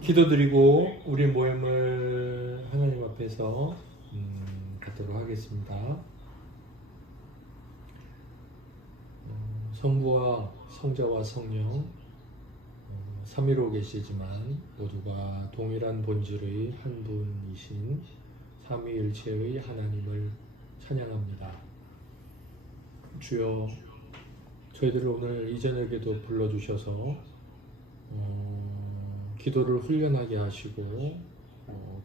기도드리고 우리 모임을 하나님 앞에서 갖도록 하겠습니다. 성부와 성자와 성령 삼위로 계시지만 모두가 동일한 본질의 한 분이신 삼위일체의 하나님을 찬양합니다. 주여, 저희들을 오늘 이 저녁에도 불러주셔서 기도를 훈련하게 하시고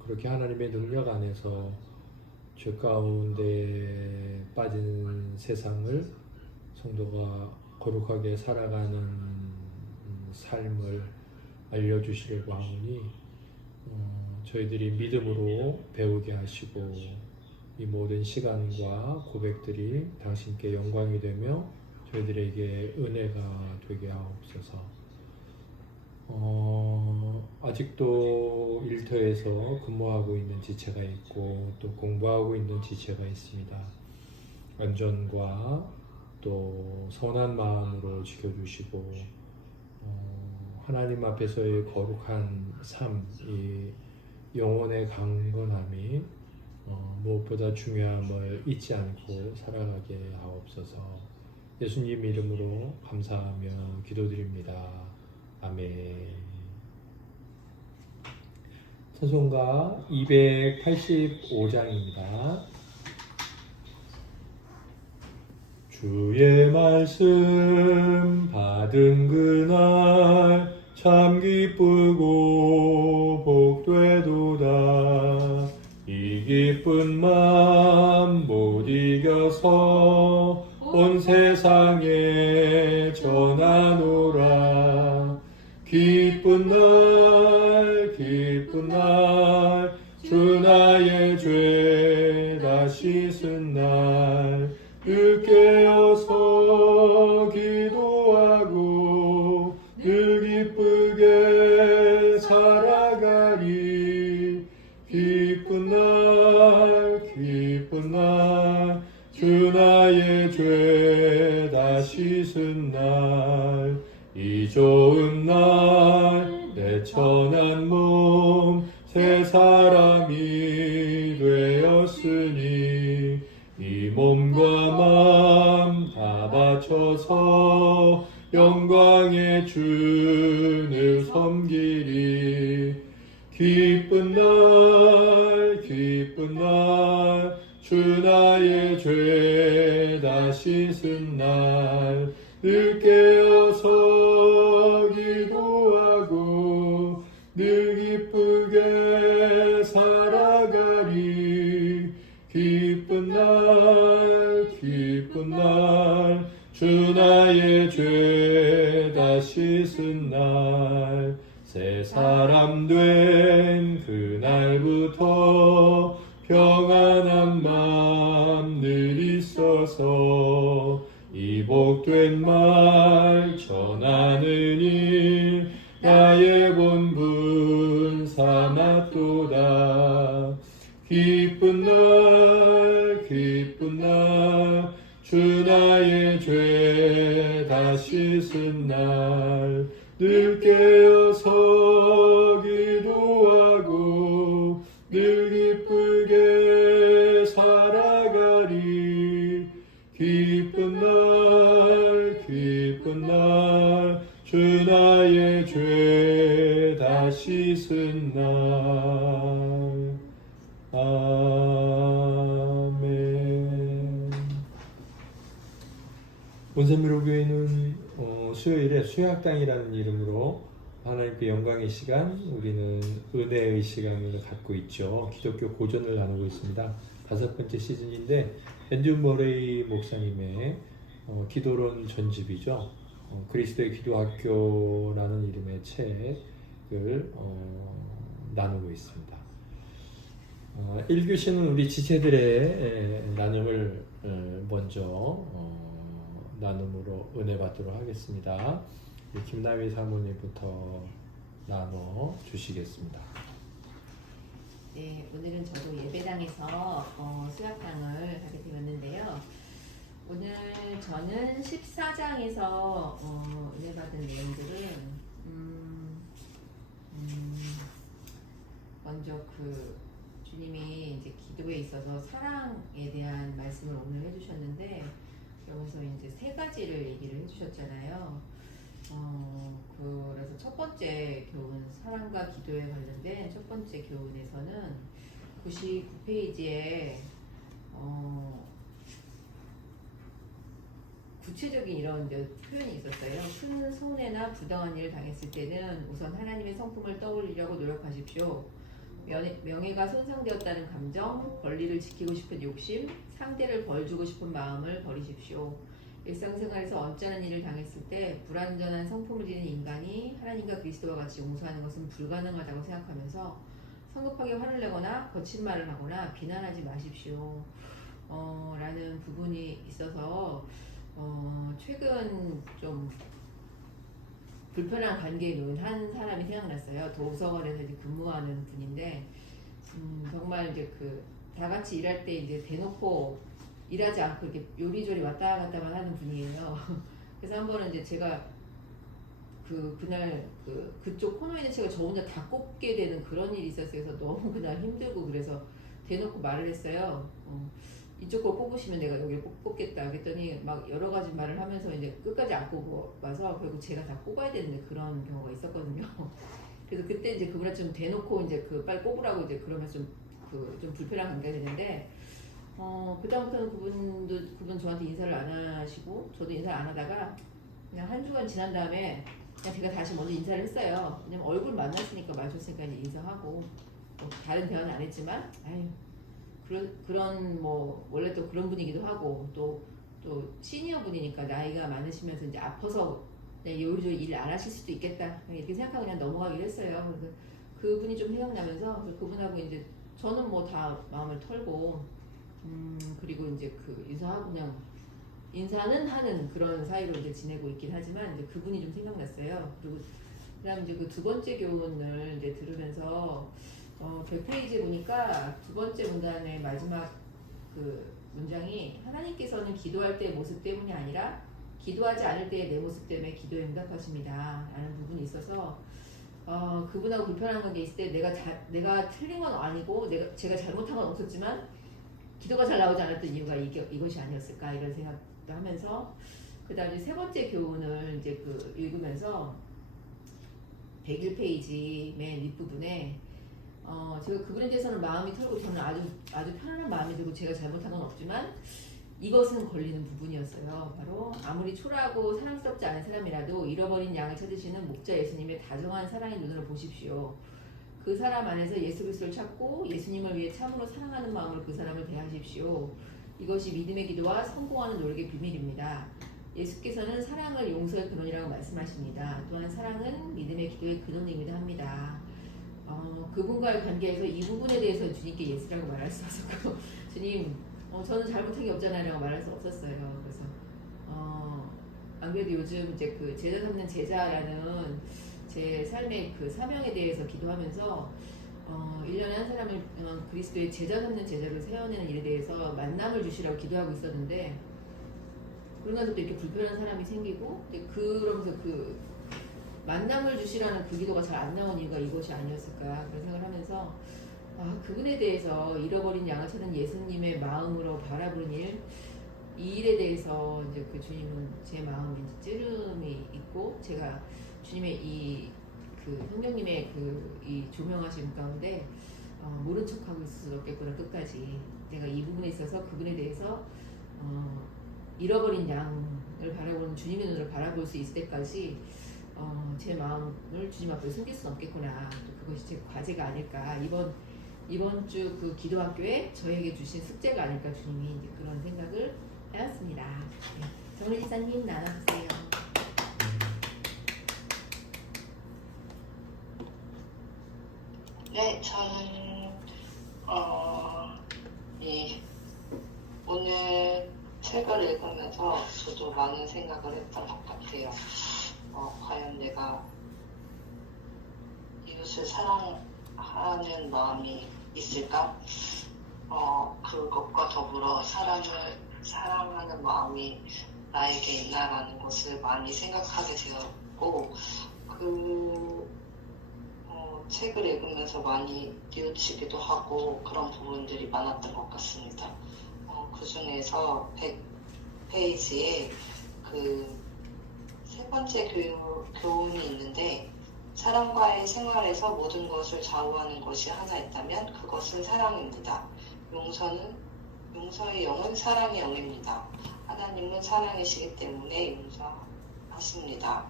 그렇게 하나님의 능력 안에서 죄 가운데 빠진 세상을 성도가 거룩하게 살아가는 삶을 알려주시려고 하오니 저희들이 믿음으로 배우게 하시고 이 모든 시간과 고백들이 당신께 영광이 되며 저희들에게 은혜가 되게 하옵소서. 아직도 일터에서 근무하고 있는 지체가 있고 또 공부하고 있는 지체가 있습니다. 안전과 또 선한 마음으로 지켜주시고 하나님 앞에서의 거룩한 삶, 이 영혼의 강건함이 무엇보다 중요함을 잊지 않고 살아가게 하옵소서. 예수님 이름으로 감사하며 기도드립니다. 아멘. 찬송가 285장입니다. 주의 말씀 받은 그날 참 기쁘고 복되도다. 이 기쁜 마음 못 이겨서 온 세상에 전하노라. 기쁜 날 주 나의 죄 다 씻은 날 늘 깨어서 기도하고 늘 기쁘게 살아가리. 기쁜 날 주 나의 죄 다 씻은 날 이 좋은 날 내 천한 몸 새 사람이 되었으니 이 몸과 마음 다 바쳐서 영광의 주를 섬기리. 기쁜 날 주 나의 죄 다 씻은 날 늘 깨어서 기도하고 늘 기쁘게 살아가리. 기쁜 날 주 나의 죄 다 씻은 날 새 사람 된 그날부터 평안한 마음 늘 있어서 이 복된 말 전하는 일 나의 본분 삼았도다. 기쁜 날 주 나의 죄 다 씻은 날 늘 깨어서 기도하고 늘 기쁘게 살아가리. 기쁜 날 주 나의 죄 다 씻은 날. 아멘. 본샘미로교회는 수요일에 수요학당이라는 이름으로 하나님께 영광의 시간, 우리는 은혜의 시간을 갖고 있죠. 기독교 고전을 나누고 있습니다. 5번째 시즌인데 앤드류 머레이 목사님의 기도론 전집이죠. 그리스도의 기도학교라는 이름의 책을 나누고 있습니다. 1교시는 우리 지체들의 나눔을 먼저 나눔으로 은혜 받도록 하겠습니다. 김남희 사모님부터 나눠 주시겠습니다. 네, 오늘은 저도 예배당에서 수학당을 하게 되었는데요. 오늘 저는 14장에서 은혜 받은 내용들은 먼저 그 주님이 이제 기도에 있어서 사랑에 대한 말씀을 오늘 해주셨는데, 여기서 이제 세 가지를 얘기를 해주셨잖아요. 그래서 첫 번째 교훈, 사랑과 기도에 관련된 첫 번째 교훈에서는 99페이지에 구체적인 이런 이제 표현이 있었어요. 큰 손해나 부당한 일을 당했을 때는 우선 하나님의 성품을 떠올리려고 노력하십시오. 명예가 손상되었다는 감정, 권리를 지키고 싶은 욕심, 상대를 벌주고 싶은 마음을 버리십시오. 일상생활에서 언짢은 일을 당했을 때 불완전한 성품을 지닌 인간이 하나님과 그리스도와 같이 용서하는 것은 불가능하다고 생각하면서 성급하게 화를 내거나 거친 말을 하거나 비난하지 마십시오. 라는 부분이 있어서 최근 좀 불편한 관계에 놓인 한 사람이 생각났어요. 도서관에서 이제 근무하는 분인데, 정말 이제 다 같이 일할 때 이제 대놓고 일하지 않고 이렇게 요리조리 왔다 갔다만 하는 분이에요. 그래서 한 번은 이제 제가 그날 그쪽 코너에 있는 책을 저 혼자 다 꼽게 되는 그런 일이 있었어요. 그래서 너무 그날 힘들고 그래서 대놓고 말을 했어요. 이쪽 거 뽑으시면 내가 여기를 뽑겠다. 그랬더니 막 여러 가지 말을 하면서 이제 끝까지 안 뽑고 와서 결국 제가 다 뽑아야 되는데 그런 경우가 있었거든요. 그래서 그때 이제 그분한테 좀 대놓고 이제 빨리 뽑으라고 이제 그러면서 좀 불편한 관계가 되는데, 그다음부터는 그분 저한테 인사를 안 하시고 저도 인사를 안 하다가 그냥 한 주간 지난 다음에 그냥 제가 다시 먼저 인사를 했어요. 왜냐면 얼굴 만났으니까 마주쳤으니까 이제 인사하고, 다른 대화는 안 했지만, 그런 뭐 원래 또 그런 분이기도 하고 또 시니어 분이니까 나이가 많으시면서 이제 아파서 그냥 요리조리 일 안 하실 수도 있겠다 이렇게 생각하고 그냥 넘어가기로 했어요. 그래서 그분이 좀 생각나면서 그분하고 이제 저는 뭐 다 마음을 털고 그리고 이제 인사하고 그냥 인사는 하는 그런 사이로 이제 지내고 있긴 하지만 이제 그분이 좀 생각났어요. 그리고 그다음 이제 두 번째 교훈을 이제 들으면서 100페이지 보니까 두 번째 문단의 마지막 문장이 하나님께서는 기도할 때의 모습 때문이 아니라 기도하지 않을 때의 내 모습 때문에 기도에 응답하십니다 라는 부분이 있어서 그분하고 불편한 관계 있을 때 내가 틀린 건 아니고 제가 잘못한 건 없었지만 기도가 잘 나오지 않았던 이유가 이것이 아니었을까 이런 생각도 하면서, 그 다음에 세 번째 교훈을 이제 읽으면서 101페이지 맨 윗부분에 제가 그분에 대해서는 마음이 털고 저는 아주 편안한 마음이 들고 제가 잘못한 건 없지만 이것은 걸리는 부분이었어요. 바로 아무리 초라하고 사랑스럽지 않은 사람이라도 잃어버린 양을 찾으시는 목자 예수님의 다정한 사랑의 눈으로 보십시오. 그 사람 안에서 예수 그리스도를 찾고 예수님을 위해 참으로 사랑하는 마음으로 그 사람을 대하십시오. 이것이 믿음의 기도와 성공하는 노력의 비밀입니다. 예수께서는 사랑을 용서의 근원이라고 말씀하십니다. 또한 사랑은 믿음의 기도의 근원이기도 합니다. 그분과의 관계에서 이 부분에 대해서 주님께 예수라고 말할 수 없었고, 주님 저는 잘못한 게 없잖아요 라고 말할 수 없었어요. 그래서 안 그래도 요즘 이제 제자 삼는 제자라는 제 삶의 사명에 대해서 기도하면서 1년에 한 사람을 그리스도의 제자 삼는 제자로 세워내는 일에 대해서 만남을 주시라고 기도하고 있었는데, 그러면서도 이렇게 불편한 사람이 생기고 그러면서 만남을 주시라는 그 기도가 잘 안 나온 이유가 이것이 아니었을까 그런 생각을 하면서, 그분에 대해서 잃어버린 양을 찾는 예수님의 마음으로 바라보는 이 일에 대해서 이제 주님은 제 마음에 찌름이 있고, 제가 주님의 성령님의 이 조명하심 가운데 모른 척하고 있을 수 없겠구나. 끝까지 내가 이 부분에 있어서 그분에 대해서 잃어버린 양을 바라보는 주님의 눈으로 바라볼 수 있을 때까지 제 마음을 주님 앞에 숨길 수는 없겠구나. 또 그것이 제 과제가 아닐까. 이번 주 기도학교에 저에게 주신 숙제가 아닐까. 주님이 이제 그런 생각을 해왔습니다. 네. 정리 지사님 나눠주세요. 네, 저는 오늘 책을 읽으면서 저도 많은 생각을 했던 것 같아요. 과연 내가 이웃을 사랑하는 마음이 있을까? 그것과 더불어 사랑하는 마음이 나에게 있나라는 것을 많이 생각하게 되었고, 책을 읽으면서 많이 뉘우치기도 하고 그런 부분들이 많았던 것 같습니다. 그 중에서 100페이지에 그 세 번째 교훈이 있는데 사람과의 생활에서 모든 것을 좌우하는 것이 하나 있다면 그것은 사랑입니다. 용서의 영은 사랑의 영입니다. 하나님은 사랑이시기 때문에 용서하십니다.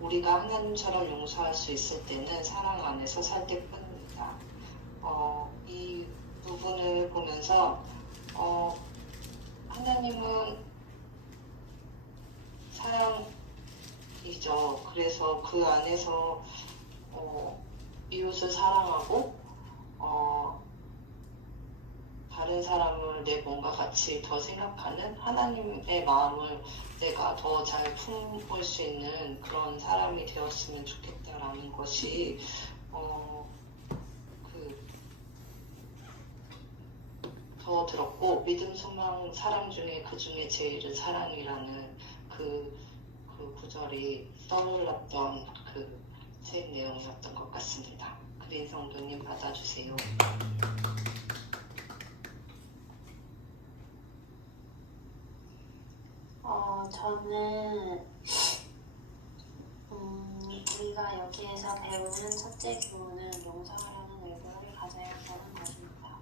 우리가 하나님처럼 용서할 수 있을 때는 사랑 안에서 살 때뿐입니다. 이 부분을 보면서 하나님은 사랑이죠. 그래서 그 안에서 이웃을 사랑하고 다른 사람을 내 몸과 같이 더 생각하는 하나님의 마음을 내가 더 잘 품을 수 있는 그런 사람이 되었으면 좋겠다라는 것이 더 들었고 믿음, 소망, 사랑 중에 그 중에 제일은 사랑이라는 그 구절이 떠올랐던 그 책 내용이었던 것 같습니다. 그린 성도님 받아주세요. 저는 우리가 여기에서 배우는 첫째 교훈은 용서하려는 의도를 가져야 한다는 것입니다.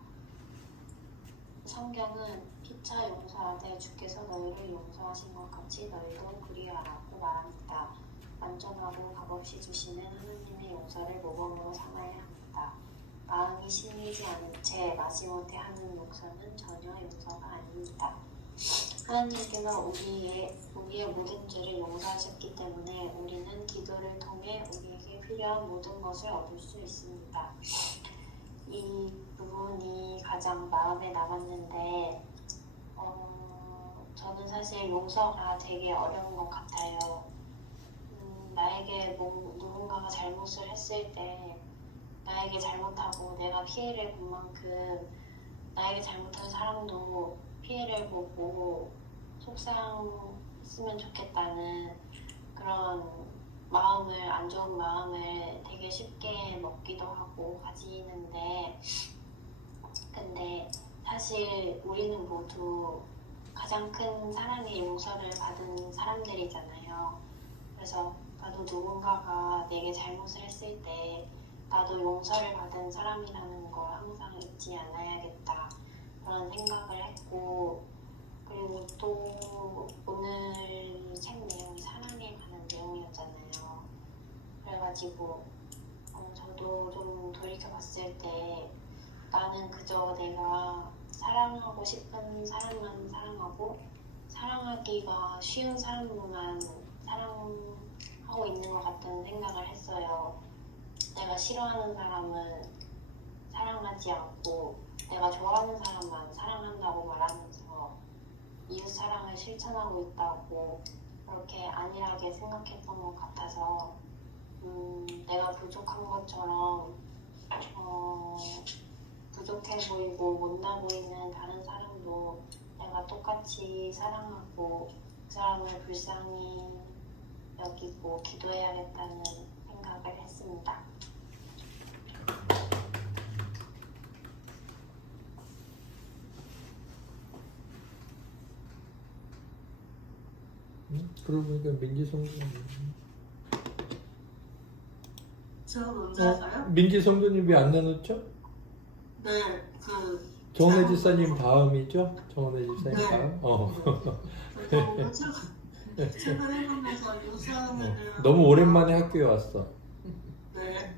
성경은 피차 용서하되 주께서 너희를 용서하신 것 같이 너희도 그리하라고 말합니다. 완전하고 값없이 주시는 하나님의 용서를 모범으로 삼아야 합니다. 마음이 심리지 않은 채 마지못해 하는 용서는 전혀 용서가 아닙니다. 하나님께서 우리의 모든 죄를 용서하셨기 때문에 우리는 기도를 통해 우리에게 필요한 모든 것을 얻을 수 있습니다. 이 부분이 가장 마음에 남았는데 저는 사실 용서가 되게 어려운 것 같아요. 나에게 누군가가 잘못을 했을 때 나에게 잘못하고 내가 피해를 본 만큼 나에게 잘못한 사람도 피해를 보고 속상했으면 좋겠다는 그런 마음을, 안 좋은 마음을 되게 쉽게 먹기도 하고 가지는데, 근데 사실 우리는 모두 가장 큰 사랑의 용서를 받은 사람들이잖아요. 그래서 나도 누군가가 내게 잘못을 했을 때 나도 용서를 받은 사람이라는 걸 항상 잊지 않아야겠다, 그런 생각을 했고, 그리고 또 오늘 책 내용이 사랑에 관한 내용이었잖아요. 그래가지고 저도 좀 돌이켜봤을 때 나는 그저 내가 사랑하고 싶은 사람만 사랑하고 사랑하기가 쉬운 사람만 사랑하고 있는 것 같다는 생각을 했어요. 내가 싫어하는 사람은 사랑하지 않고 내가 좋아하는 사람만 사랑한다고 말하면서 이웃 사랑을 실천하고 있다고 그렇게 안일하게 생각했던 것 같아서 내가 부족한 것처럼 부족해 보이고 못나 보이는 다른 사람도 내가 똑같이 사랑하고 그 사람을 불쌍히 여기고 기도해야겠다는 생각을 했습니다. 그러고 보니까 민지성도님. 제가 먼저 할까요? 민지성도님 왜 안 나눴죠? 네, 정원혜 집사님 다음이죠? 정원혜 집사님 네. 다음? 저도 책을 읽으면서 유사함에 대한 너무 오랜만에 학교에 왔어. 네.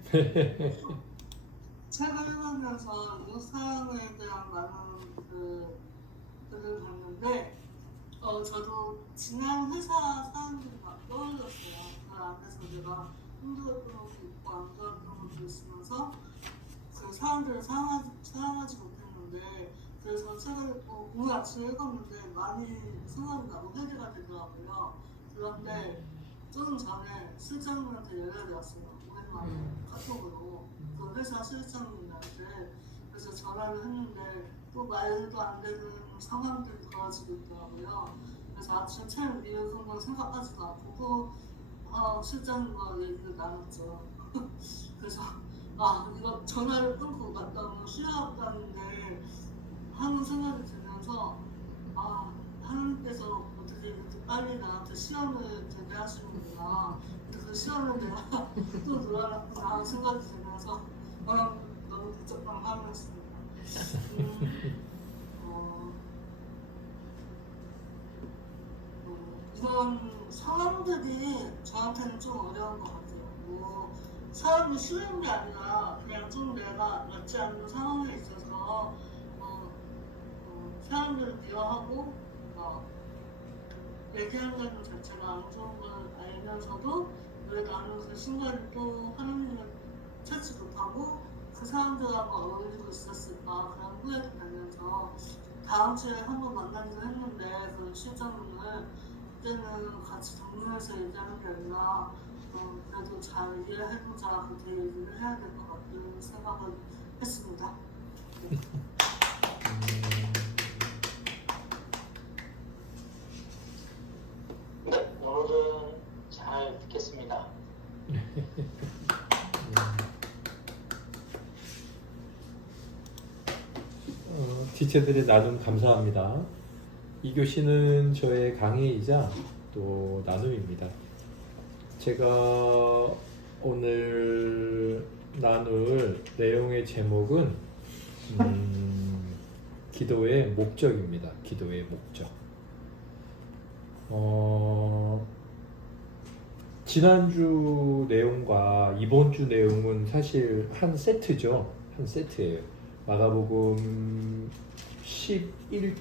책을 읽으면서 유사함에 대한 많은 글을 봤는데 저도 지난 회사 사람들이 막 떠올렸어요. 그 안에서 내가 힘들었던 것도 있고 안 좋았던 것도 있으면서 그 사람들을 사랑하지 못했는데, 그래서 책을 읽고 오늘 아침에 읽었는데 많이 생각이 나고 회개가 되더라고요. 그런데 조금 전에 실장님한테 연락이 왔어요. 오랜만에 카톡으로 그 회사 실장님한테. 그래서 전화를 했는데 또 말도 안 되는 상황들이 벌어지고 있더라고요. 그래서 아침에 책을 읽은 건 생각하지도 않고 또 실장님과 얘기를 나눴죠. 그래서 아 이거 전화를 끊고 갔다면 쉬어갔다는데 하는 생각이 들면서 아 하나님께서 어떻게 이렇게 빨리 나한테 시험을 되게 하시는구나. 근데 그 시험을 내가 또 놀아놨구나 하는 생각이 들면서 너무 복잡한 하루였습니다. 이런 상황들이 저한테는 좀 어려운 것 같아요. 뭐 사람이 쉬운 게 아니라 그냥 좀 내가 맞지 않는 상황에 있어서 사람들을 미워하고 얘기한다는 자체가 안 좋은 걸 알면서도 왜 나는 그 순간에 또 하나님을 찾지 못하고 그 사람들하고 어울리고 있었을까 그런 후회도 되면서 다음 주에 한번 만나기로 했는데 그 실전문을 그때는 같이 정리해서 얘기하는 게 아니라 그래도 잘 이해해보자 그렇게 얘기를 해야 될 것 같은 생각을 했습니다. 네, 오늘은 잘 듣겠습니다. 지체들의 나눔 감사합니다. 이 교시는 저의 강의이자 또 나눔입니다. 제가 오늘 나눌 내용의 제목은 기도의 목적입니다. 기도의 목적. 지난주 내용과 이번 주 내용은 사실 한 세트죠. 한 세트예요. 마가복음 11장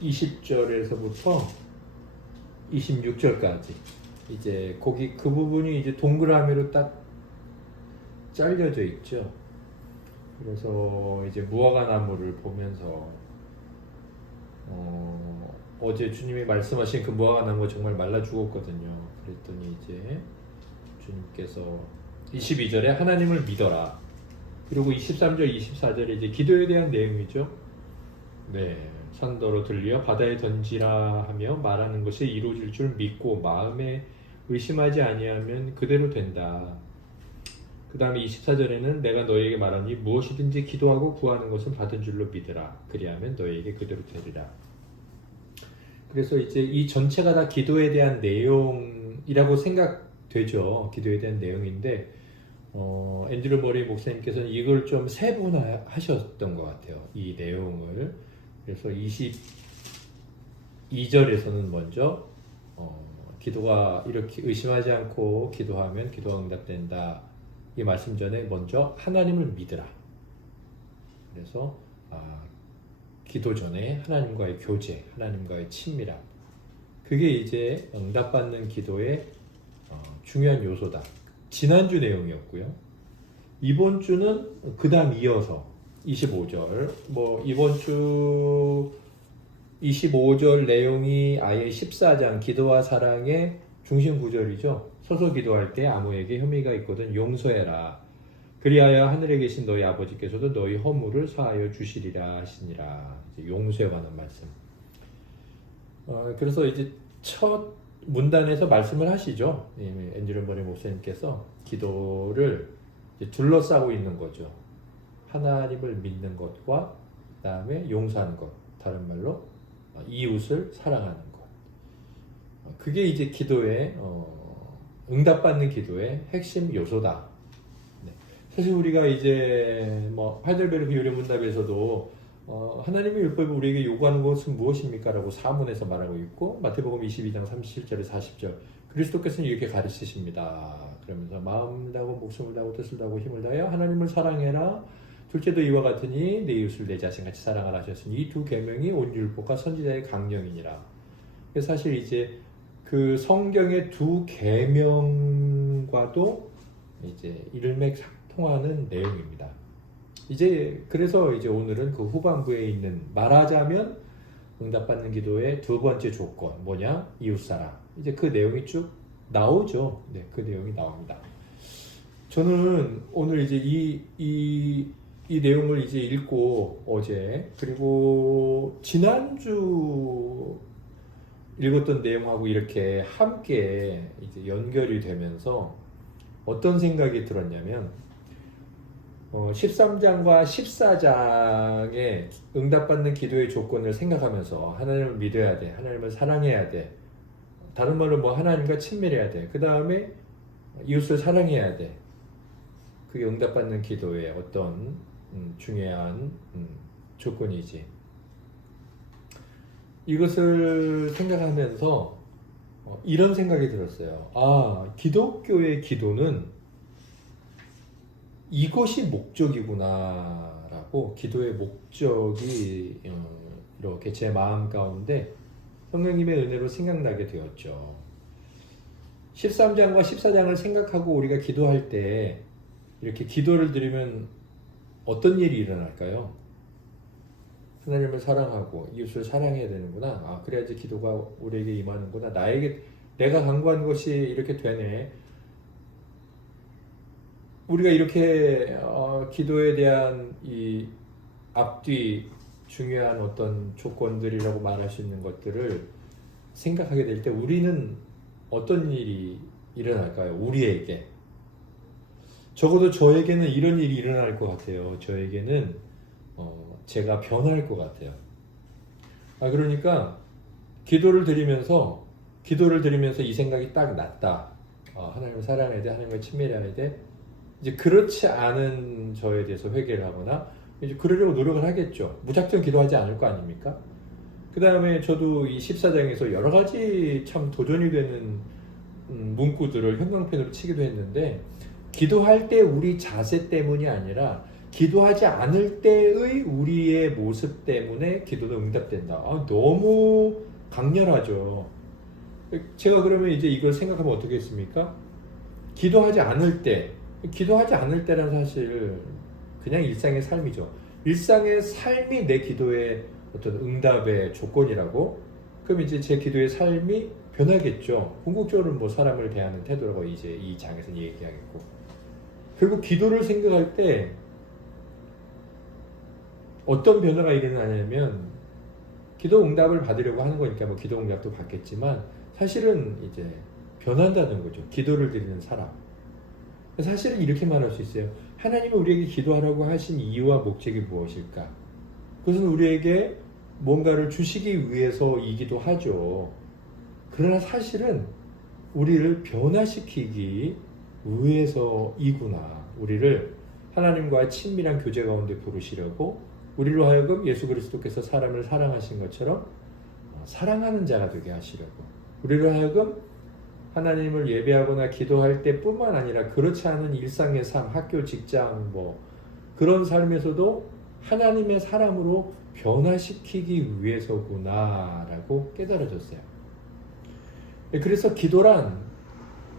20절에서부터 26절까지 이제 거기 그 부분이 이제 동그라미로 딱 잘려져 있죠. 그래서 이제 무화과 나무를 보면서 어제 주님이 말씀하신 그 무화과 나무가 정말 말라 죽었거든요. 그랬더니 이제 주님께서 22절에 하나님을 믿어라. 그리고 23절, 24절에 이제 기도에 대한 내용이죠. 네, 산더러 들리어 바다에 던지라 하며 말하는 것이 이루어질 줄 믿고 마음에 의심하지 아니하면 그대로 된다. 그 다음에 24절에는 내가 너희에게 말하니 무엇이든지 기도하고 구하는 것은 받은 줄로 믿으라. 그리하면 너희에게 그대로 되리라. 그래서 이제 이 전체가 다 기도에 대한 내용이라고 생각되죠. 기도에 대한 내용인데 앤드류 머리 목사님께서는 이걸 좀 세분화하셨던 것 같아요. 이 내용을. 그래서 22절에서는 먼저 기도가 이렇게 의심하지 않고 기도하면 기도가 응답된다. 이 말씀 전에 먼저 하나님을 믿으라. 그래서 기도 전에 하나님과의 교제, 하나님과의 친밀함. 그게 이제 응답받는 기도의 중요한 요소다. 지난주 내용이었고요. 이번 주는 그 다음 이어서 25절. 이번 주 25절 내용이 아예 14장 기도와 사랑의 중심 구절이죠. 서서 기도할 때 아무에게 혐의가 있거든 용서해라. 그리하여 하늘에 계신 너희 아버지께서도 너희 허물을 사하여 주시리라 하시니라. 이제 용서에 관한 말씀. 그래서 이제 첫 문단에서 말씀을 하시죠. 앤드류 머리 목사님께서 기도를 이제 둘러싸고 있는 거죠. 하나님을 믿는 것과 그다음에 용서하는 것. 다른 말로 이웃을 사랑하는 것. 그게 이제 기도의 응답받는 기도의 핵심 요소다. 네. 사실 우리가 이제 하이델베르크 유래문답에서도 하나님의 율법이 우리에게 요구하는 것은 무엇입니까? 라고 사문에서 말하고 있고 마태복음 22장 37절에 40절 그리스도께서는 이렇게 가르치십니다. 그러면서 마음을 다하고 목숨을 다하고 뜻을 다하고 힘을 다하여 하나님을 사랑해라. 둘째도 이와 같으니 내 이웃을 내 자신같이 사랑하라 하셨으니 이 두 계명이 온 율법과 선지자의 강령이니라. 그래서 사실 이제 그 성경의 두 계명과도 이제 일맥상통하는 내용입니다. 이제 그래서 이제 오늘은 그 후반부에 있는 말하자면 응답받는 기도의 두 번째 조건 뭐냐? 이웃사랑. 이제 그 내용이 쭉 나오죠. 네, 그 내용이 나옵니다. 저는 오늘 이제 이 내용을 이제 읽고 어제 그리고 지난주 읽었던 내용하고 이렇게 함께 이제 연결이 되면서 어떤 생각이 들었냐면 13장과 14장의 응답받는 기도의 조건을 생각하면서 하나님을 믿어야 돼, 하나님을 사랑해야 돼, 다른 말로 뭐 하나님과 친밀해야 돼, 그 다음에 이웃을 사랑해야 돼. 그게 응답받는 기도의 어떤 중요한 조건이지. 이것을 생각하면서 이런 생각이 들었어요. 아, 기독교의 기도는 이것이 목적이구나라고, 기도의 목적이 이렇게 제 마음 가운데 성령님의 은혜로 생각나게 되었죠. 13장과 14장을 생각하고 우리가 기도할 때 이렇게 기도를 드리면 어떤 일이 일어날까요? 하나님을 사랑하고 이웃을 사랑해야 되는구나. 아, 그래야지 기도가 우리에게 임하는구나. 내가 간구한 것이 이렇게 되네. 우리가 이렇게 기도에 대한 이 앞뒤 중요한 어떤 조건들이라고 말할 수 있는 것들을 생각하게 될 때 우리는 어떤 일이 일어날까요? 우리에게. 적어도 저에게는 이런 일이 일어날 것 같아요. 저에게는 제가 변할 것 같아요. 그러니까 기도를 드리면서 이 생각이 딱 났다. 하나님을 사랑해야 돼, 하나님과 친밀해야 돼. 이제 그렇지 않은 저에 대해서 회개를 하거나 이제 그러려고 노력을 하겠죠. 무작정 기도하지 않을 거 아닙니까? 그 다음에 저도 이 14장에서 여러 가지 참 도전이 되는 문구들을 형광펜으로 치기도 했는데, 기도할 때 우리 자세 때문이 아니라 기도하지 않을 때의 우리의 모습 때문에 기도도 응답된다. 너무 강렬하죠. 제가 그러면 이제 이걸 생각하면 어떻겠습니까? 기도하지 않을 때란 사실 그냥 일상의 삶이죠. 일상의 삶이 내 기도의 어떤 응답의 조건이라고? 그럼 이제 제 기도의 삶이 변하겠죠. 궁극적으로 뭐 사람을 대하는 태도라고 이제 이 장에서 얘기하겠고. 결국 기도를 생각할 때 어떤 변화가 일어나냐면, 기도 응답을 받으려고 하는 거니까 뭐 기도 응답도 받겠지만 사실은 이제 변한다는 거죠. 기도를 드리는 사람. 사실은 이렇게 말할 수 있어요. 하나님은 우리에게 기도하라고 하신 이유와 목적이 무엇일까? 그것은 우리에게 뭔가를 주시기 위해서이기도 하죠. 그러나 사실은 우리를 변화시키기 위해서이구나. 우리를 하나님과 친밀한 교제 가운데 부르시려고, 우리로 하여금 예수 그리스도께서 사람을 사랑하신 것처럼 사랑하는 자가 되게 하시려고, 우리로 하여금 하나님을 예배하거나 기도할 때뿐만 아니라 그렇지 않은 일상의 삶, 학교, 직장 뭐 그런 삶에서도 하나님의 사람으로 변화시키기 위해서구나라고 깨달아졌어요. 그래서 기도란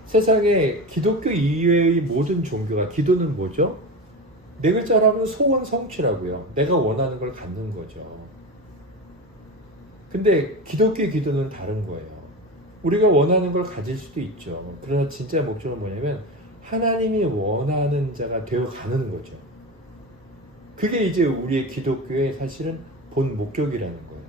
세상에 기독교 이외의 모든 종교가, 기도는 뭐죠? 네 글자로 하면 소원 성취라고요. 내가 원하는 걸 갖는 거죠. 근데 기독교의 기도는 다른 거예요. 우리가 원하는 걸 가질 수도 있죠. 그러나 진짜 목적은 뭐냐면 하나님이 원하는 자가 되어가는 거죠. 그게 이제 우리의 기독교의 사실은 본 목적이라는 거예요.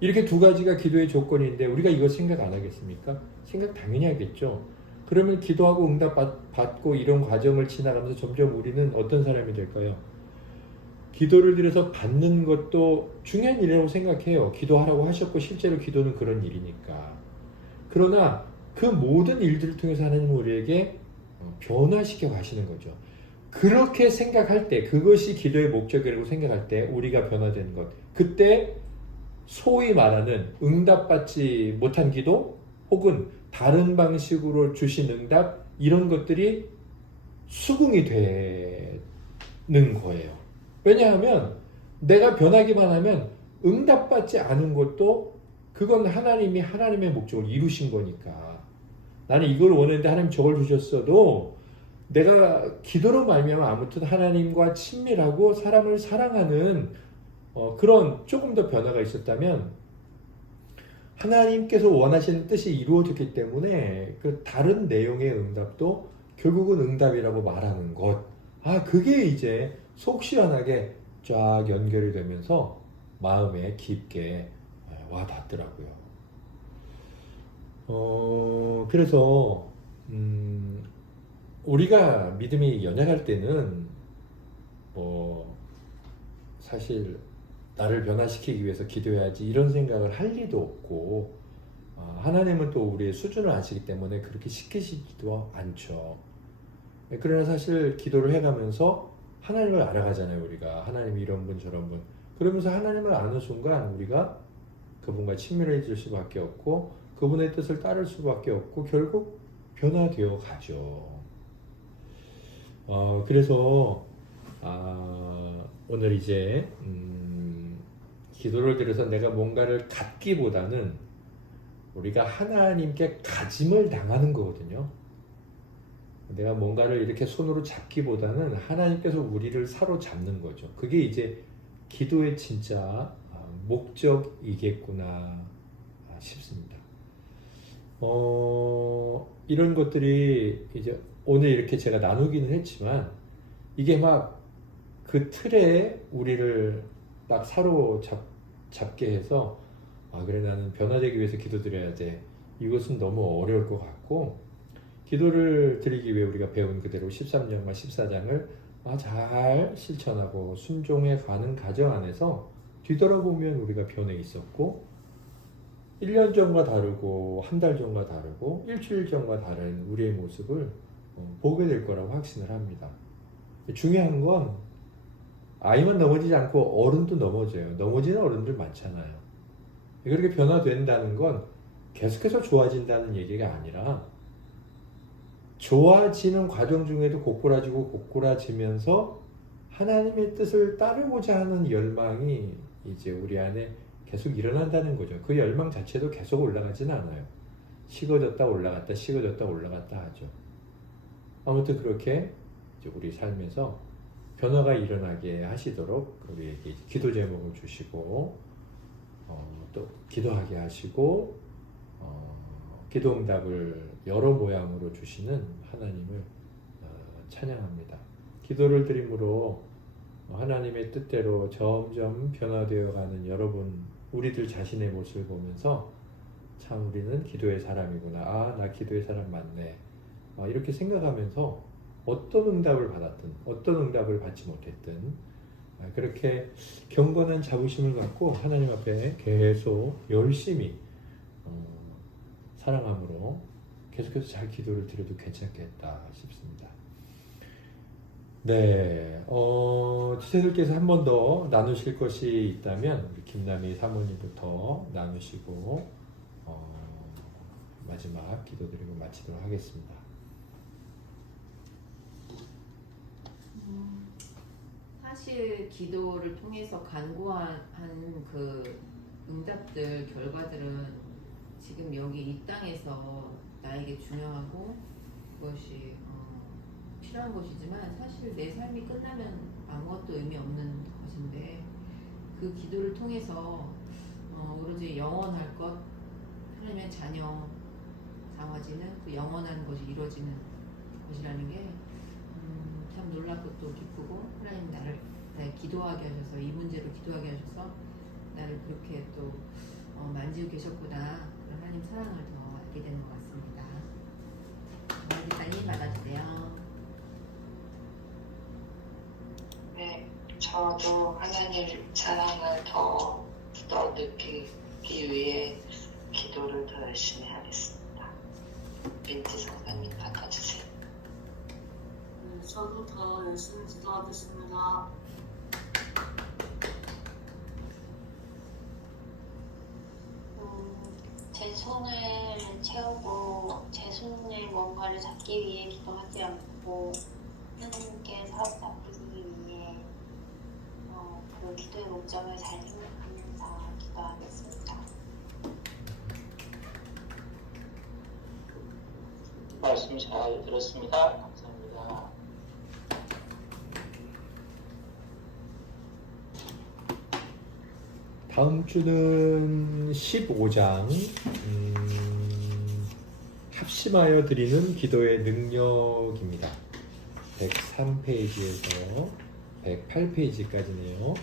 이렇게 두 가지가 기도의 조건인데 우리가 이거 생각 안 하겠습니까? 생각 당연히 하겠죠. 그러면 기도하고 응답 받고 이런 과정을 지나가면서 점점 우리는 어떤 사람이 될까요? 기도를 드려서 받는 것도 중요한 일이라고 생각해요. 기도하라고 하셨고 실제로 기도는 그런 일이니까. 그러나 그 모든 일들을 통해서 하나님은 우리에게 변화시켜 가시는 거죠. 그렇게 생각할 때, 그것이 기도의 목적이라고 생각할 때 우리가 변화되는 것, 그때 소위 말하는 응답받지 못한 기도 혹은 다른 방식으로 주신 응답, 이런 것들이 수긍이 되는 거예요. 왜냐하면 내가 변하기만 하면 응답받지 않은 것도 그건 하나님이 하나님의 목적을 이루신 거니까. 나는 이걸 원했는데 하나님 저걸 주셨어도 내가 기도로 말미암아 아무튼 하나님과 친밀하고 사람을 사랑하는 그런 조금 더 변화가 있었다면 하나님께서 원하시는 뜻이 이루어졌기 때문에 그 다른 내용의 응답도 결국은 응답이라고 말하는 것. 그게 이제 속 시원하게 쫙 연결이 되면서 마음에 깊게 와 닿더라고요. 그래서 우리가 믿음이 연약할 때는 사실 나를 변화시키기 위해서 기도해야지 이런 생각을 할 리도 없고, 하나님은 또 우리의 수준을 아시기 때문에 그렇게 시키시지도 않죠. 그러나 사실 기도를 해가면서 하나님을 알아가잖아요. 우리가 하나님이 이런 분 저런 분, 그러면서 하나님을 아는 순간 우리가 그분과 친밀해질 수밖에 없고 그분의 뜻을 따를 수밖에 없고 결국 변화되어 가죠. 그래서 오늘 이제 기도를 드려서 내가 뭔가를 갖기보다는 우리가 하나님께 가짐을 당하는 거거든요. 내가 뭔가를 이렇게 손으로 잡기보다는 하나님께서 우리를 사로잡는 거죠. 그게 이제 기도의 진짜 목적이겠구나 싶습니다. 이런 것들이 이제 오늘 이렇게 제가 나누기는 했지만 이게 막 그 틀에 우리를 딱 사로잡게 해서 그래 나는 변화되기 위해서 기도드려야 돼. 이것은 너무 어려울 것 같고, 기도를 드리기 위해 우리가 배운 그대로 13장과 14장을 잘 실천하고 순종해 가는 과정 안에서 뒤돌아보면 우리가 변해 있었고 1년 전과 다르고 한 달 전과 다르고 일주일 전과 다른 우리의 모습을 보게 될 거라고 확신을 합니다. 중요한 건 아이만 넘어지지 않고 어른도 넘어져요. 넘어지는 어른들 많잖아요. 그렇게 변화된다는 건 계속해서 좋아진다는 얘기가 아니라 좋아지는 과정 중에도 고꾸라지면서 하나님의 뜻을 따르고자 하는 열망이 이제 우리 안에 계속 일어난다는 거죠. 그 열망 자체도 계속 올라가지는 않아요. 식어졌다 올라갔다 식어졌다 올라갔다 하죠. 아무튼 그렇게 이제 우리 삶에서 변화가 일어나게 하시도록 우리에게 기도 제목을 주시고 또 기도하게 하시고 기도 응답을 여러 모양으로 주시는 하나님을 찬양합니다. 기도를 드림으로 하나님의 뜻대로 점점 변화되어가는 여러분, 우리들 자신의 모습을 보면서 참 우리는 기도의 사람이구나, 나 기도의 사람 맞네, 이렇게 생각하면서 어떤 응답을 받았든 어떤 응답을 받지 못했든 그렇게 경건한 자부심을 갖고 하나님 앞에 계속 열심히 사랑함으로 계속해서 잘 기도를 드려도 괜찮겠다 싶습니다. 네, 지체들께서 한 번 더 나누실 것이 있다면 우리 김남희 사모님부터 나누시고 마지막 기도드리고 마치도록 하겠습니다. 사실 기도를 통해서 간구한 그 응답들, 결과들은 지금 여기 이 땅에서 나에게 중요하고 그것이 필요한 것이지만 사실 내 삶이 끝나면 아무것도 의미 없는 것인데, 그 기도를 통해서 오로지 영원할 것, 하나님의 자녀 삼아지는 그 영원한 것이 이루어지는 것이라는 게 참 놀랍고 또 기쁘고, 하나님 나를 기도하게 하셔서, 이 문제로 기도하게 하셔서 나를 그렇게 또 만지고 계셨구나, 그런 하나님 사랑을 더 알게 되는 것 같습니다. 기사님 받아주세요. 네, 저도 하나님 사랑을 더 느끼기 위해 기도를 더 열심히 하겠습니다. 민지 선생님 바꿔주세요. 네, 저도 더 열심히 기도하겠습니다. 제 손을 채우고 제 손에 뭔가를 잡기 위해 기도하지 않고 하나님께 사로잡기 위해 그 기도의 목적을 잘 생각하면서 기도하겠습니다. 말씀 잘 들었습니다. 감사합니다. 다음 주는 15장 합심하여 드리는 기도의 능력입니다. 103페이지에서 108페이지까지네요.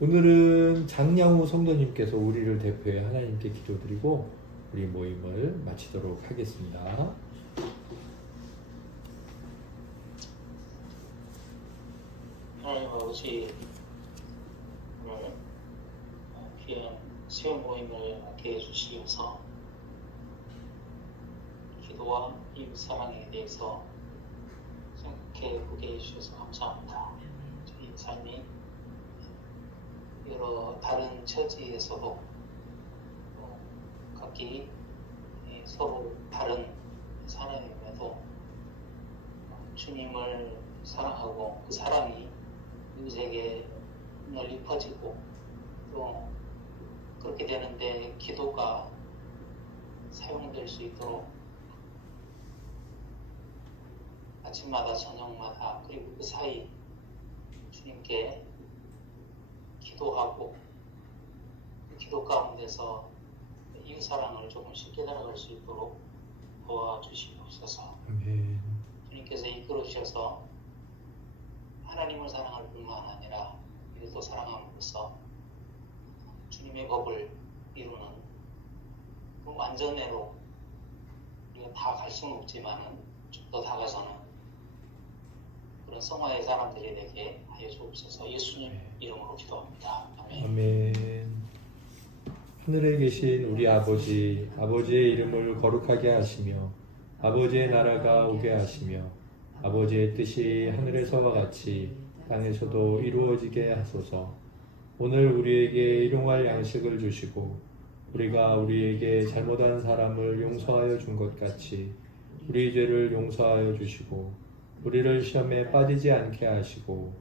오늘은 장양우 성도님께서 우리를 대표해 하나님께 기도드리고 우리 모임을 마치도록 하겠습니다. 하나님 아버지, 오늘 귀한 수요 모임을 함께 해주시면서 기도와 이웃 사랑에 대해서 생각해 보게 해주셔서 감사합니다. 저희 삶이 여러 다른 처지에서도 각기 서로 다른 사람임에도 주님을 사랑하고 그 사랑이 이웃에게 널리 퍼지고 또 그렇게 되는데 기도가 사용될 수 있도록 아침마다 저녁마다 그리고 그 사이 주님께 기도하고 그 기도 가운데서 이웃 사랑을 조금씩 깨달아갈 수 있도록 도와주시옵소서. 아멘. 주님께서 이끌어 주셔서 하나님을 사랑할 뿐만 아니라 이웃도 사랑함으로써 주님의 법을 이루는 그 완전회로 우리가 다 갈 수는 없지만은 좀 더 다가서는 그런 성화의 사람들이 되게 하여 주옵소서. 예수님 이름으로 기도합니다. 아멘. 아멘. 하늘에 계신 우리 아버지, 아버지의 이름을 거룩하게 하시며 아버지의 나라가 오게 하시며 아버지의 뜻이 하늘에서와 같이 땅에서도 이루어지게 하소서. 오늘 우리에게 일용할 양식을 주시고 우리가 우리에게 잘못한 사람을 용서하여 준 것 같이 우리 죄를 용서하여 주시고 우리를 시험에 빠지지 않게 하시고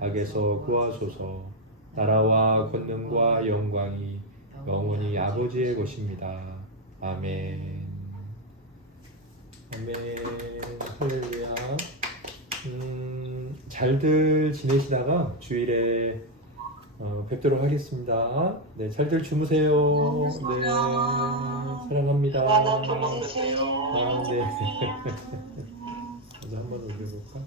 악에서 구하소서. 나라와 권능과 영광이 영원히 아버지의 것입니다. 아멘. 아멘. 할렐루야. 잘들 지내시다가 주일에 뵙도록 하겠습니다. 네, 잘들 주무세요. 네, 사랑합니다. 나도 주무세요. 아, 네. 저도 한번 올려볼까?